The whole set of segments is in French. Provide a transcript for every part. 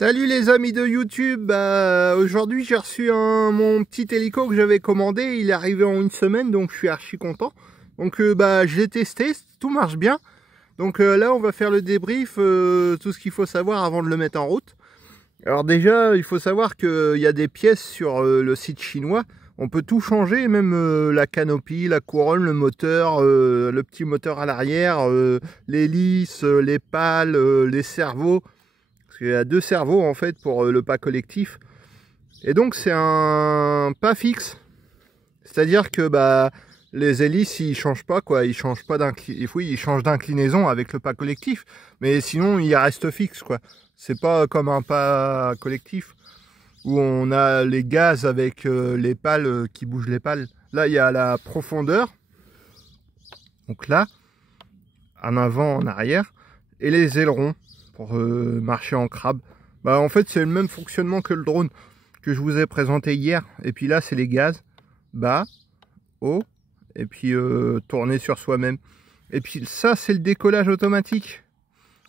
Salut les amis de YouTube, aujourd'hui j'ai reçu mon petit hélico que j'avais commandé, il est arrivé en une semaine donc je suis archi content. Donc je l'ai testé, tout marche bien. Donc là on va faire le débrief, tout ce qu'il faut savoir avant de le mettre en route. Alors déjà il faut savoir qu'il y a des pièces sur le site chinois, on peut tout changer, même la canopie, la couronne, le moteur, le petit moteur à l'arrière, l'hélice, les pales, les servos. Il y a deux servos en fait pour le pas collectif, et donc c'est un pas fixe, c'est à dire que les hélices ils changent pas quoi, ils changent pas ils changent d'inclinaison avec le pas collectif, mais sinon ils restent fixes quoi. C'est pas comme un pas collectif où on a les gaz avec les pales qui bougent les pales. Là il y a la profondeur, donc là en avant, en arrière, et les ailerons pour marcher en crabe. En fait c'est le même fonctionnement que le drone que je vous ai présenté hier. Et puis là c'est les gaz, bas, haut, et puis tourner sur soi-même. Et puis ça c'est le décollage automatique.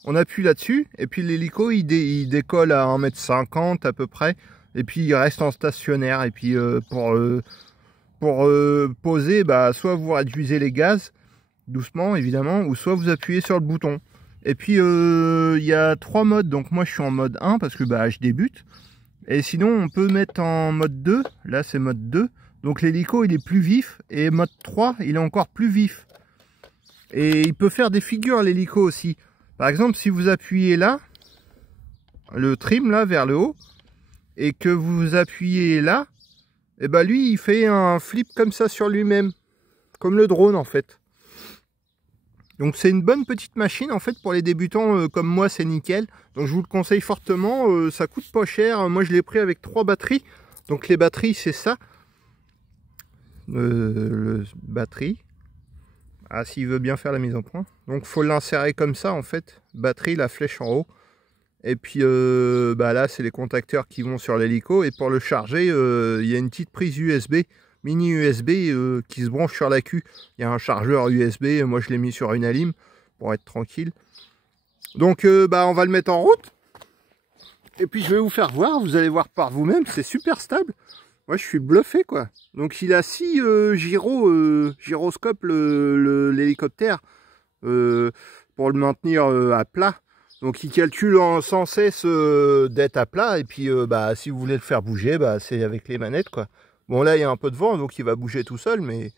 On appuie là-dessus et puis l'hélico il décolle à 1,50 m à peu près. Et puis il reste en stationnaire. Et puis pour poser, soit vous réduisez les gaz doucement évidemment, ou soit vous appuyez sur le bouton. Et puis il y a 3 modes, donc moi je suis en mode 1 parce que je débute, et sinon on peut mettre en mode 2, là c'est mode 2, donc l'hélico il est plus vif, et mode 3 il est encore plus vif, et il peut faire des figures l'hélico aussi. Par exemple si vous appuyez là, le trim là vers le haut, et que vous appuyez là, et lui il fait un flip comme ça sur lui-même, comme le drone en fait. Donc c'est une bonne petite machine en fait pour les débutants comme moi, c'est nickel. Donc je vous le conseille fortement, ça coûte pas cher. Moi je l'ai pris avec 3 batteries. Donc les batteries c'est ça. Batterie. Ah, s'il veut bien faire la mise en point. Donc faut l'insérer comme ça en fait. Batterie, la flèche en haut. Et puis là c'est les contacteurs qui vont sur l'hélico. Et pour le charger, il y a une petite prise USB. Mini USB qui se branche sur la queue. Il y a un chargeur USB, moi je l'ai mis sur une alim pour être tranquille. Donc on va le mettre en route. Et puis je vais vous faire voir, vous allez voir par vous-même, c'est super stable. Moi je suis bluffé quoi. Donc il a 6 gyroscopes l'hélicoptère pour le maintenir à plat. Donc il calcule sans cesse d'être à plat. Et puis si vous voulez le faire bouger, c'est avec les manettes quoi. Bon là il y a un peu de vent donc il va bouger tout seul, mais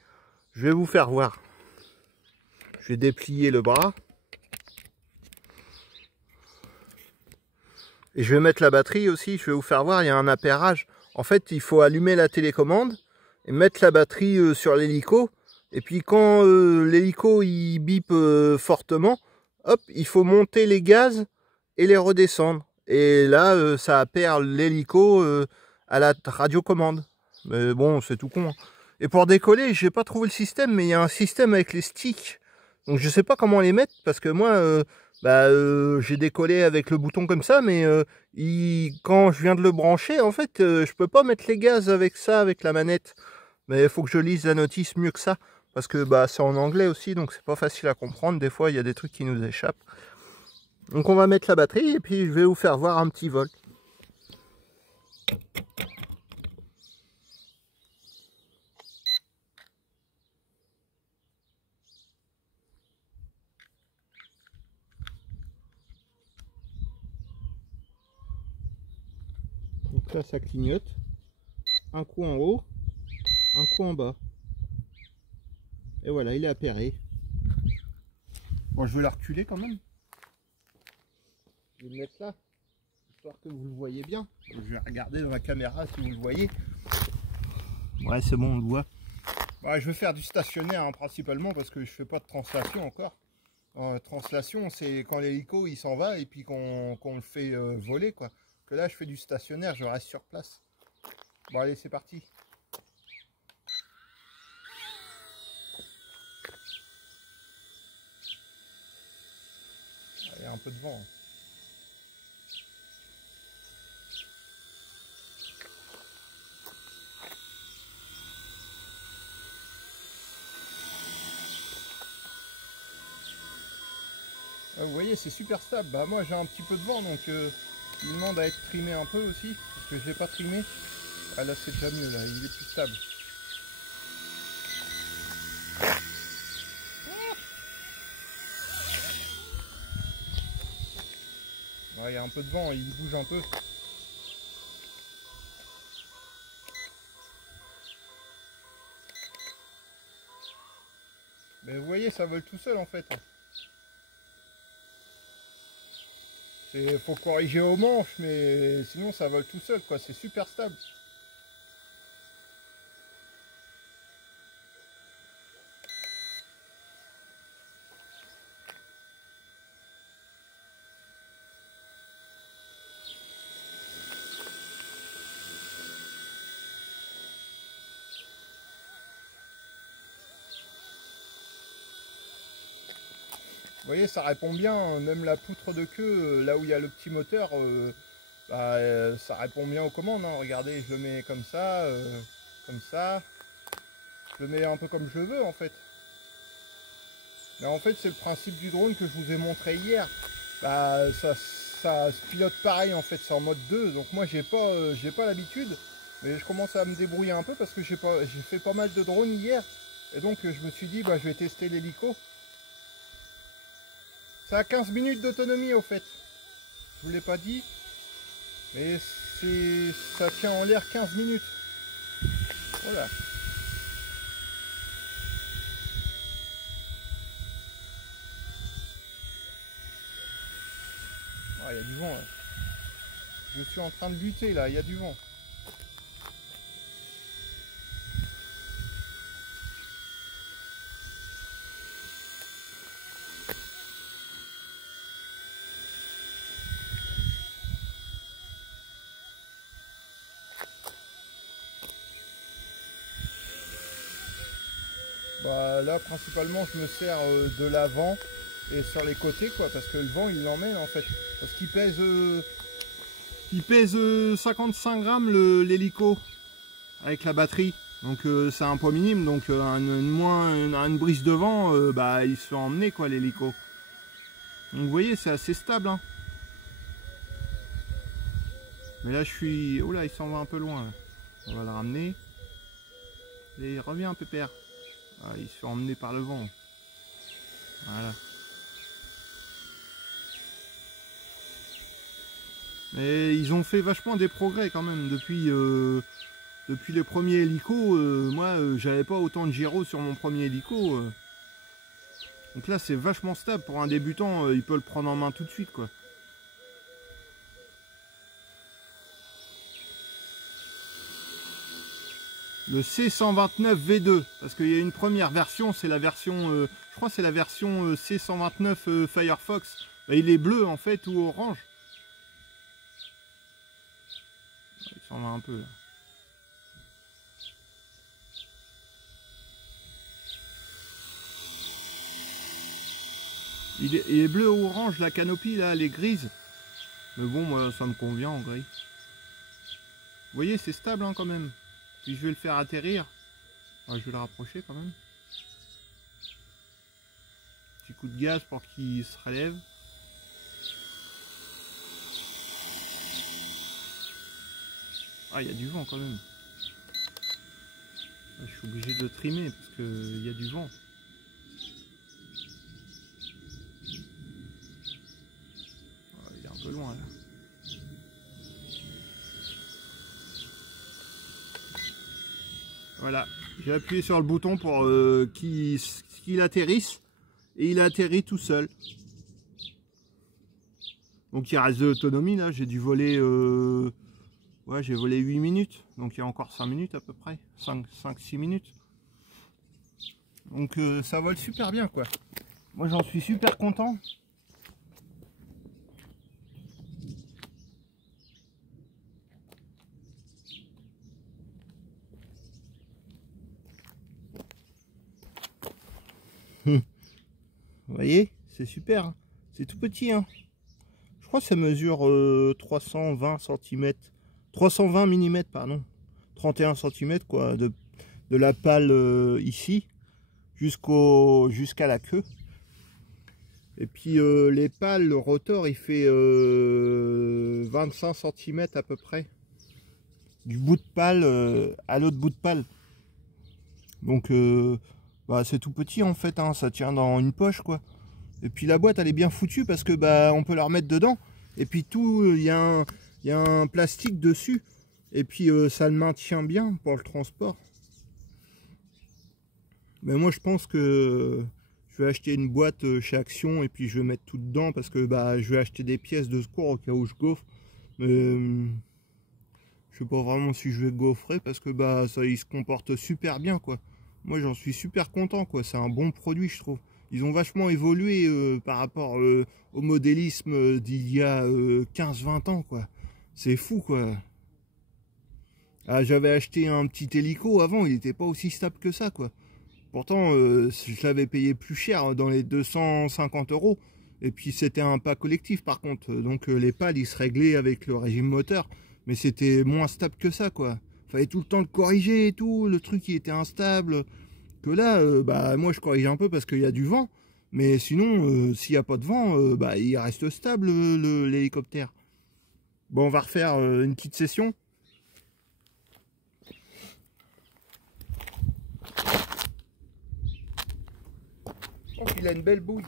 je vais vous faire voir. Je vais déplier le bras. Et je vais mettre la batterie aussi, je vais vous faire voir, il y a un appairage. En fait il faut allumer la télécommande et mettre la batterie sur l'hélico. Et puis quand l'hélico il bip fortement, hop, il faut monter les gaz et les redescendre. Et là ça appaire l'hélico à la radiocommande. Mais bon, c'est tout con. Et pour décoller, j'ai pas trouvé le système, mais il y a un système avec les sticks. Donc je sais pas comment les mettre, parce que moi, j'ai décollé avec le bouton comme ça, mais quand je viens de le brancher, en fait, je peux pas mettre les gaz avec ça, avec la manette. Mais il faut que je lise la notice mieux que ça, parce que c'est en anglais aussi, donc c'est pas facile à comprendre. Des fois, il y a des trucs qui nous échappent. Donc on va mettre la batterie, et puis je vais vous faire voir un petit vol. Donc là ça clignote, un coup en haut, un coup en bas, et voilà il est appairé. Bon je vais la reculer quand même, je vais le mettre là, histoire que vous le voyez bien. Je vais regarder dans la caméra si vous le voyez. Ouais c'est bon, on le voit. Je vais faire du stationnaire principalement parce que je fais pas de translation encore. Translation c'est quand l'hélico il s'en va et puis qu'on le fait voler quoi. Que là je fais du stationnaire, je reste sur place. Bon allez c'est parti. Il y a un peu de vent. Vous voyez c'est super stable. Moi j'ai un petit peu de vent donc Il demande à être trimé un peu aussi, parce que je l'ai pas trimé. Ah là c'est déjà mieux, là, il est plus stable. Ouais, il y a un peu de vent, il bouge un peu. Mais vous voyez, ça vole tout seul en fait. Faut corriger aux manches, mais sinon ça vole tout seul, quoi. C'est super stable. Vous voyez, ça répond bien, même la poutre de queue, là où il y a le petit moteur, ça répond bien aux commandes. Hein. Regardez, je le mets comme ça, comme ça. Je le mets un peu comme je veux en fait. Mais en fait, c'est le principe du drone que je vous ai montré hier. Ça se pilote pareil en fait, c'est en mode 2. Donc moi, j'ai pas l'habitude, mais je commence à me débrouiller un peu parce que j'ai fait pas mal de drones hier. Et donc, je me suis dit, je vais tester l'hélico. Ça a 15 minutes d'autonomie au fait. Je vous l'ai pas dit. Mais ça tient en l'air 15 minutes. Voilà. Ah, il y a du vent là. Je suis en train de lutter là, il y a du vent. Là principalement je me sers de l'avant et sur les côtés quoi, parce que le vent il l'emmène en fait, parce qu'il pèse 55 grammes l'hélico avec la batterie, donc c'est un poids minime, donc une brise de vent il se fait emmener quoi l'hélico. Donc vous voyez c'est assez stable hein. Mais là je suis, oh là il s'en va un peu loin là. On va le ramener et il revient un peu père. Ah, il se fait emmener par le vent. Voilà. Mais ils ont fait vachement des progrès quand même depuis les premiers hélicos. Moi, j'avais pas autant de gyro sur mon premier hélico. Donc là, c'est vachement stable pour un débutant. Il peut le prendre en main tout de suite, quoi. Le C129 V2, parce qu'il y a une première version, c'est la version, je crois que c'est la version C129 Firefox. Il est bleu en fait ou orange. Il s'en va un peu là. Il est bleu ou orange, la canopie là, elle est grise. Mais bon, moi ça me convient en gris. Vous voyez, c'est stable hein, quand même. Puis je vais le faire atterrir. Je vais le rapprocher quand même. Petit coup de gaz pour qu'il se relève. Ah, il y a du vent quand même. Je suis obligé de le trimer parce qu'il y a du vent. Il est un peu loin là. Voilà, j'ai appuyé sur le bouton pour qu'il atterrisse et il a atterri tout seul. Donc il reste de l'autonomie là, j'ai dû voler ouais, j'ai volé 8 minutes, donc il y a encore 5 minutes à peu près, 5-6 minutes. Donc ça vole super bien quoi. Moi j'en suis super content. Vous voyez, c'est super, hein. C'est tout petit hein. Je crois que ça mesure 320 cm, 320 mm pardon, 31 cm quoi, de la pale ici jusqu'à la queue. Et puis les pales, le rotor il fait 25 cm à peu près. Du bout de pale à l'autre bout de pale. Donc bah, c'est tout petit en fait, hein, ça tient dans une poche quoi. Et puis la boîte elle est bien foutue parce que bah on peut la remettre dedans. Et puis tout, il y a un plastique dessus. Et puis ça le maintient bien pour le transport. Mais moi je pense que je vais acheter une boîte chez Action et puis je vais mettre tout dedans parce que bah je vais acheter des pièces de secours au cas où je gaufre. Je sais pas vraiment si je vais gaufrer parce que bah ça il se comporte super bien quoi. Moi j'en suis super content quoi, c'est un bon produit je trouve. Ils ont vachement évolué par rapport au modélisme d'il y a 15-20 ans quoi. C'est fou quoi. Ah, j'avais acheté un petit hélico avant, il n'était pas aussi stable que ça quoi. Pourtant je l'avais payé plus cher dans les 250 €. Et puis c'était un pas collectif par contre. Donc les pales ils se réglaient avec le régime moteur. Mais c'était moins stable que ça quoi. Fallait tout le temps le corriger et tout. Le truc il était instable. Que là, bah moi je corrige un peu parce qu'il y a du vent. Mais sinon, s'il n'y a pas de vent, bah il reste stable l'hélicoptère. Bon, on va refaire une petite session. Oh, il a une belle bouille.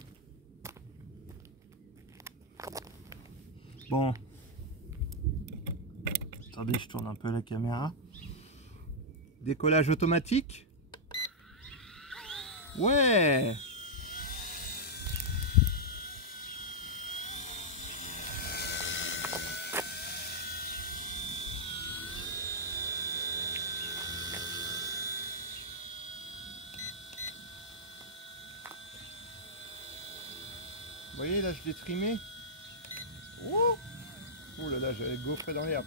Bon. Attendez, je tourne un peu la caméra. Décollage automatique. Ouais. Vous voyez là, je l'ai trimé. Oh là là, j'avais gaufré dans l'herbe.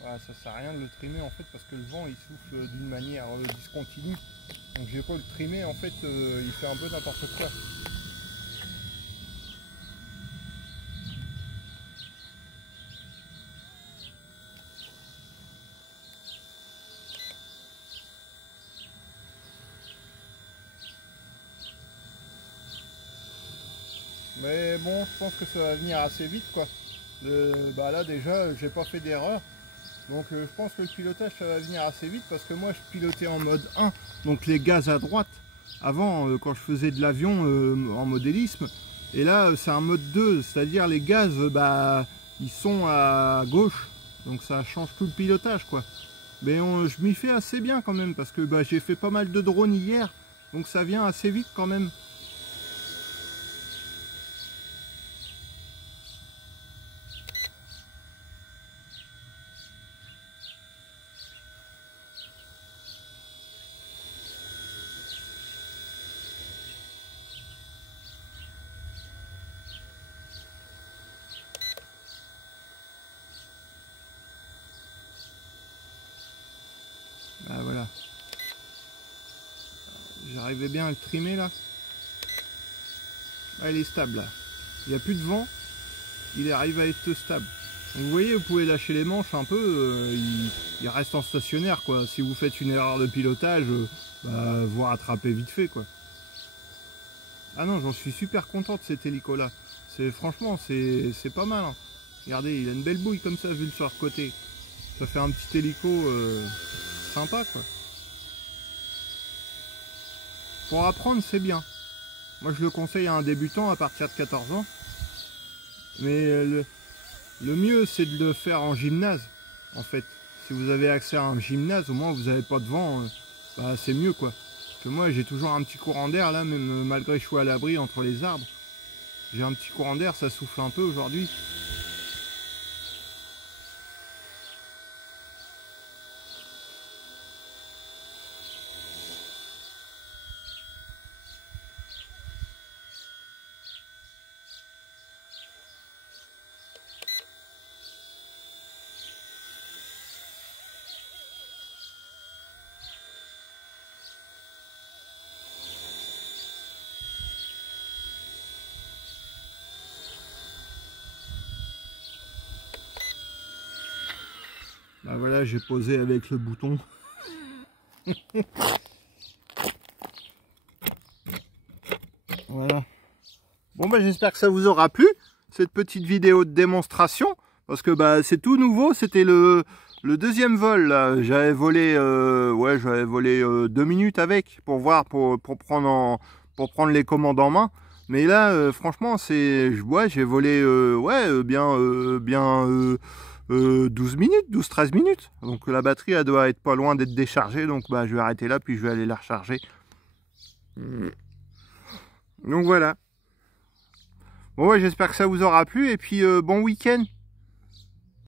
Voilà, ça sert à rien de le trimer en fait parce que le vent il souffle d'une manière discontinue. Donc j'ai pas le trimer en fait, il fait un peu n'importe quoi. Mais bon, je pense que ça va venir assez vite quoi. Bah là déjà, j'ai pas fait d'erreur. Donc je pense que le pilotage ça va venir assez vite parce que moi je pilotais en mode 1, donc les gaz à droite. Avant, quand je faisais de l'avion en modélisme, et là c'est un mode 2, c'est-à-dire les gaz, bah ils sont à gauche, donc ça change tout le pilotage quoi. Mais je m'y fais assez bien quand même parce que bah, j'ai fait pas mal de drones hier, donc ça vient assez vite quand même. Bah voilà. J'arrivais bien à le trimer là. Ah, il est stable là. Il n'y a plus de vent. Il arrive à être stable. Donc, vous voyez, vous pouvez lâcher les manches un peu. Il reste en stationnaire quoi. Si vous faites une erreur de pilotage, bah, vous rattrapez vite fait quoi. Ah non, j'en suis super content de cet hélico là. Franchement, c'est pas mal. Hein. Regardez, il a une belle bouille comme ça vu sur le côté. Ça fait un petit hélico sympa quoi. Pour apprendre, c'est bien. Moi, je le conseille à un débutant à partir de 14 ans. Mais le mieux, c'est de le faire en gymnase, en fait. Si vous avez accès à un gymnase, au moins vous n'avez pas de vent, bah, c'est mieux quoi. Parce que moi, j'ai toujours un petit courant d'air là, même malgré que je sois à l'abri entre les arbres. J'ai un petit courant d'air, ça souffle un peu aujourd'hui. Ah voilà, j'ai posé avec le bouton. Voilà. Bon bah j'espère que ça vous aura plu, cette petite vidéo de démonstration. Parce que bah c'est tout nouveau, c'était le deuxième vol là. J'avais volé j'avais volé 2 minutes avec pour voir, pour prendre les commandes en main. Mais là franchement c'est j'ai volé bien 12 minutes, 12-13 minutes. Donc la batterie elle doit être pas loin d'être déchargée. Donc bah je vais arrêter là puis je vais aller la recharger. Donc voilà. Bon ouais, j'espère que ça vous aura plu et puis bon week-end.